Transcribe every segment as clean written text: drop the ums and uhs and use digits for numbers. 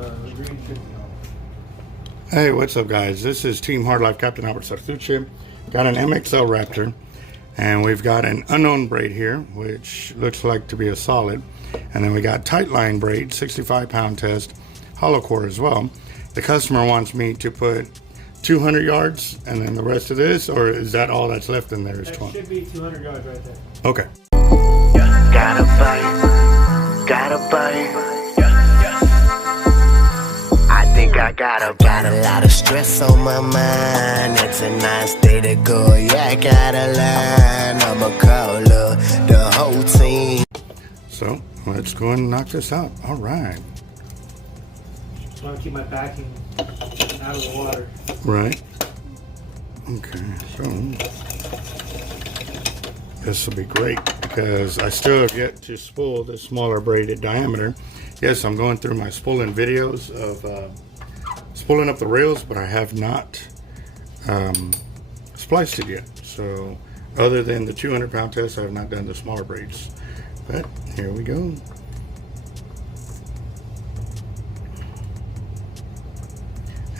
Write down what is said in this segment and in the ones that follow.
the green should be on. Hey, what's up, guys? This is Team Hard Life Captain Alberto Zertuche. Got an MXL Raptor, and we've got an unknown braid here, which looks like to be a solid. And then we got tightline braid, 65-pound test, hollow core as well. The customer wants me to put 200 yards, and then the rest of this, or is that all that's left in there is 20? That should be 200 yards right there. Okay. Gotta bite, gotta bite. I think I got a lot of stress on my mind. It's a nice day to go. Yeah, I gotta line. I'ma call up the whole team. So let's go and knock this out. All right. Just want to keep my backing out of the water. Right. Okay, so this will be great because I still have yet to spool the smaller braided diameter. Yes, I'm going through my spooling videos of spooling up the reels, but I have not spliced it yet. So other than the 200-pound test, I have not done the smaller braids. But here we go.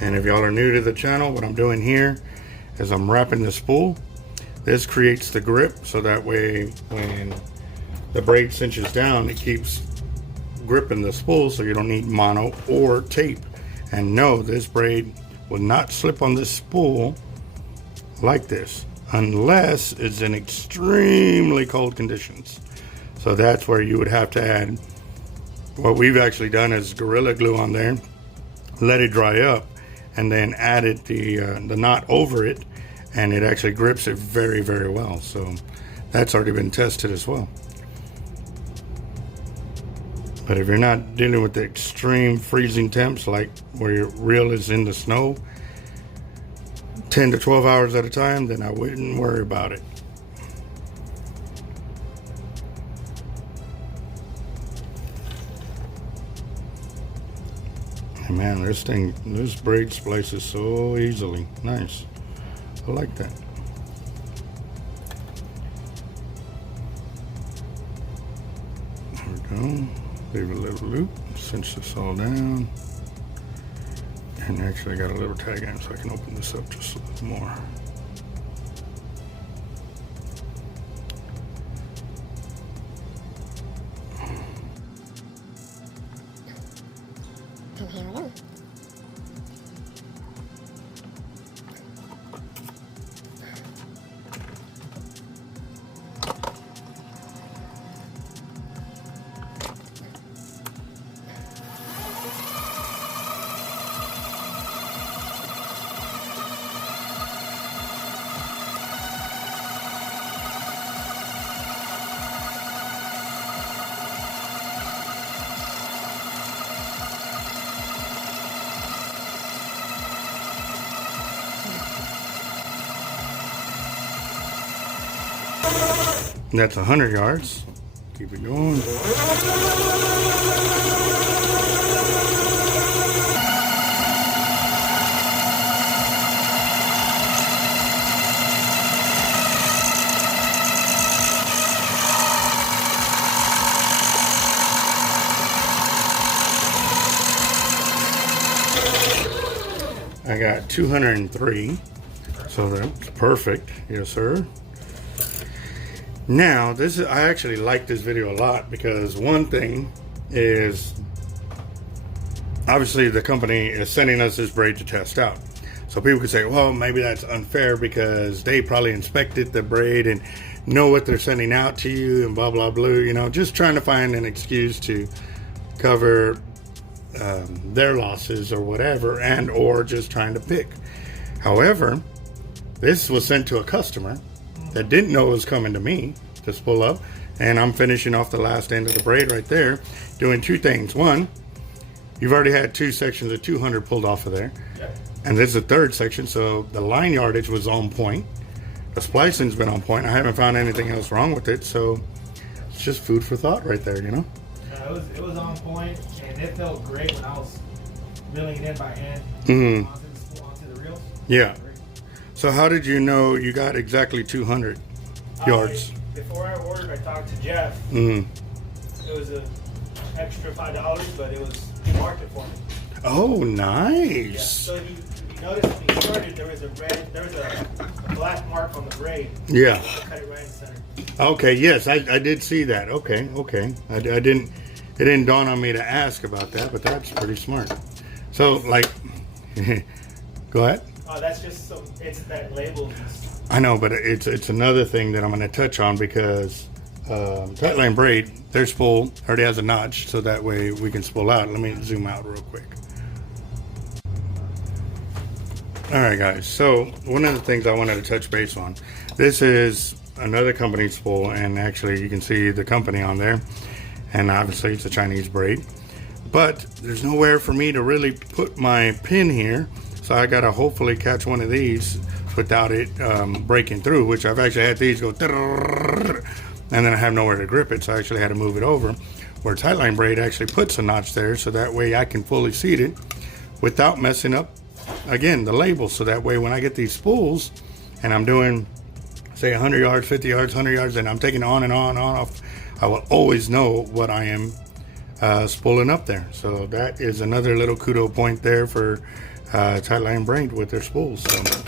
And if y'all are new to the channel, what I'm doing here is I'm wrapping the spool. This creates the grip, so that way when the braid cinches down, it keeps gripping the spool, so you don't need mono or tape. And no, this braid will not slip on this spool like this unless it's in extremely cold conditions. So that's where you would have to add, what we've actually done is Gorilla Glue on there, let it dry up, and then added the knot over it, and it actually grips it very, very well. So that's already been tested as well. But if you're not dealing with the extreme freezing temps, like where your reel is in the snow 10 to 12 hours at a time, then I wouldn't worry about it. And man, this braid splices so easily. Nice. I like that. There we go. Leave a little loop, cinch this all down. And actually I got a little tag on, so I can open this up just a little more. That's 100 yards. Keep it going. I got 203, so that's perfect. Yes, sir. Now, I actually like this video a lot because one thing is, obviously the company is sending us this braid to test out. So people could say, well, maybe that's unfair because they probably inspected the braid and know what they're sending out to you and blah, blah, blah, you know, just trying to find an excuse to cover their losses or whatever, and or just trying to pick. However, this was sent to a customer that didn't know it was coming to me to spool up, and I'm finishing off the last end of the braid right there, doing two things. One, you've already had two sections of 200 pulled off of there. Yep. And this is the third section, so the line yardage was on point. The splicing's been on point. I haven't found anything else wrong with it, so it's just food for thought right there, you know? It was on point, and it felt great when I was reeling it in by hand onto the reels. Yeah. So how did you know you got exactly 200 yards? Before I ordered, I talked to Jeff. It was an extra $5, but he marked it for me. Oh, Yeah, nice. so if you notice when he started, there was a black mark on the braid. Yeah. Cut it right in the center. Okay, yes, I did see that. Okay. I didn't, it didn't dawn on me to ask about that, but that's pretty smart. So, like, go ahead. Oh, that's just it's that label. I know, but it's another thing that I'm going to touch on because tightline braid, their spool already has a notch, so that way we can spool out. Let me zoom out real quick. All right, guys. So one of the things I wanted to touch base on, this is another company spool, and actually you can see the company on there, and obviously it's a Chinese braid, but there's nowhere for me to really put my pin here, so I gotta hopefully catch one of these without it breaking through, which I've actually had these go and then I have nowhere to grip it, so I actually had to move it over, where tightline braid actually puts a notch there, so that way I can fully seat it without messing up, again, the label. So that way when I get these spools and I'm doing, say, 100 yards, 50 yards, 100 yards, and I'm taking on and on and off, I will always know what I am spooling up there. So that is another little kudo point there for tightline braid with their spools. So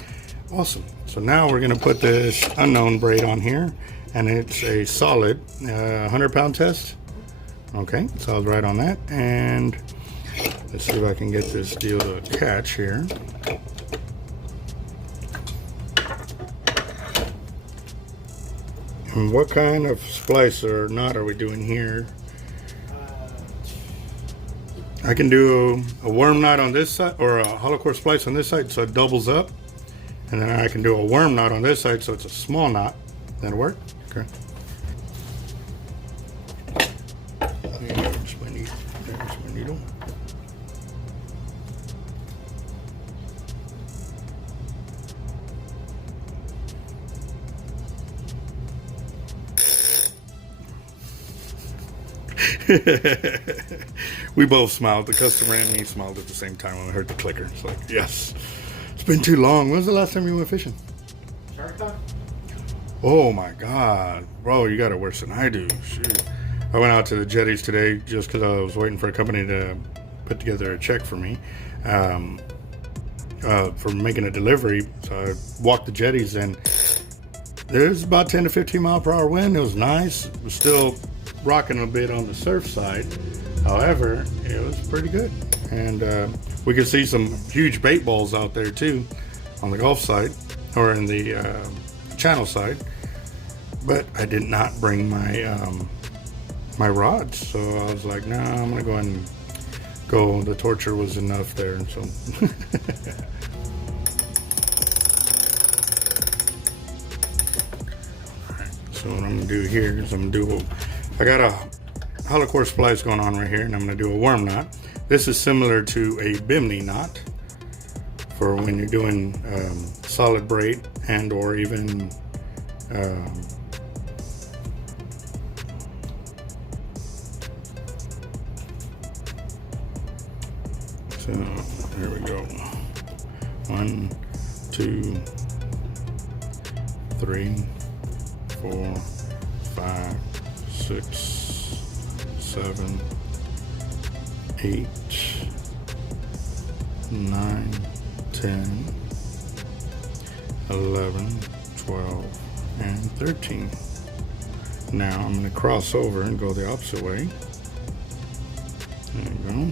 awesome. So now we're going to put this unknown braid on here, and it's a solid 100-pound test. Okay, so I was right on that, and let's see if I can get this deal to catch here. And what kind of splice or knot are we doing here? I can do a worm knot on this side, or a hollow core splice on this side, so it doubles up. And then I can do a worm knot on this side, so it's a small knot. That'll work? Okay. There's my needle. There's my needle. We both smiled. The customer and me smiled at the same time when we heard the clicker. It's like, yes. It's been too long. When was the last time you went fishing? Shark Tank? Oh my God. Bro, you got it worse than I do. Shoot. I went out to the jetties today just because I was waiting for a company to put together a check for me for making a delivery. So I walked the jetties, and there's about 10 to 15 mile per hour wind. It was nice. It was still rocking a bit on the surf side. However, it was pretty good. And we could see some huge bait balls out there too on the Gulf side, or in the channel side. But I did not bring my my rods, so I was like, nah, I'm gonna go ahead and go. The torture was enough there, and so so what I'm gonna do here is I'm gonna do, I got a hollow core splice going on right here, and I'm gonna do a worm knot. This is similar to a bimini knot for when you're doing solid braid and or even so there we go. 1, 2, 3, 4, 5, 6, 7, 8, 9, 10, 11, 12, and 13. Now I'm going to cross over and go the opposite way. There we go.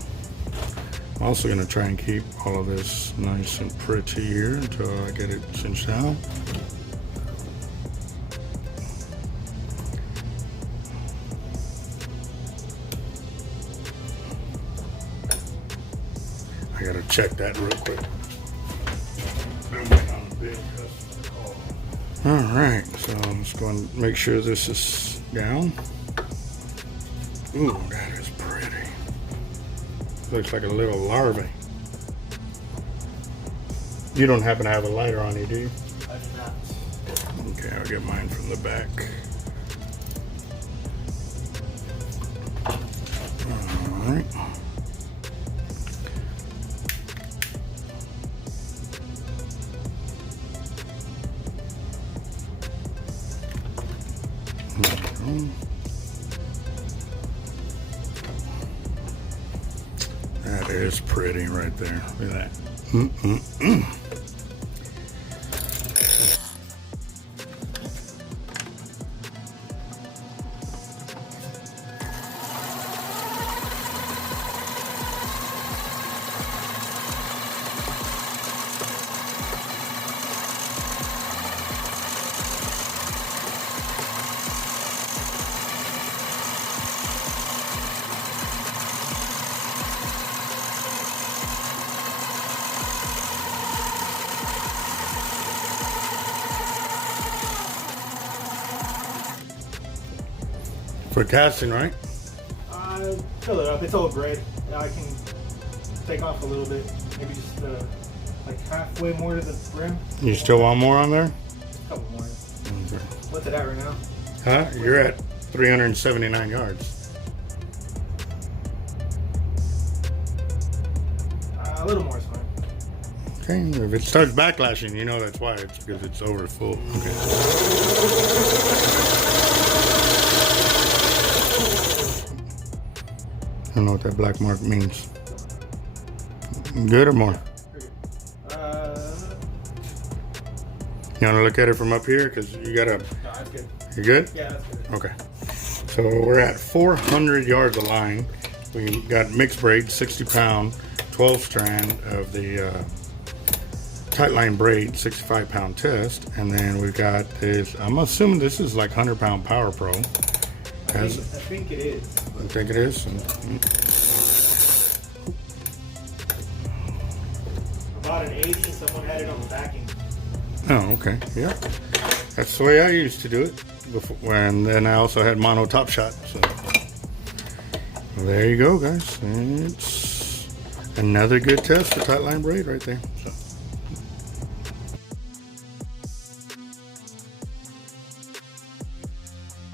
I'm also going to try and keep all of this nice and pretty here until I get it cinched down. I got to check that real quick. Alright, so I'm just going to make sure this is down. Ooh, that is pretty. Looks like a little larvae. You don't happen to have a lighter on you, do you? I do not. Okay, I'll get mine from the back. Alright. That is just pretty right there. Look at that. For casting, right? Fill it up. It's all great. I can take off a little bit. Maybe just like halfway more to the brim. You still want more on there? Just a couple more. Okay. What's it at right now? Huh? You're at 379 yards. A little more is fine. Okay, if it starts backlashing, you know that's why. It's because it's over full. Okay. I don't know what that black mark means. Good or more? You want to look at it from up here? Because you got to... No, that's good. You good? Yeah, that's good. Okay. So we're at 400 yards of line. We got mixed braid, 60 pound, 12 strand of the tightline braid, 65 pound test. And then we've got this, I'm assuming this is like 100 pound Power Pro. I think it is. I think it is. About an 80, someone had it on the backing. Oh, okay. Yeah. That's the way I used to do it before. And then I also had mono top shot. So there you go, guys. It's another good test for tightline braid right there. So.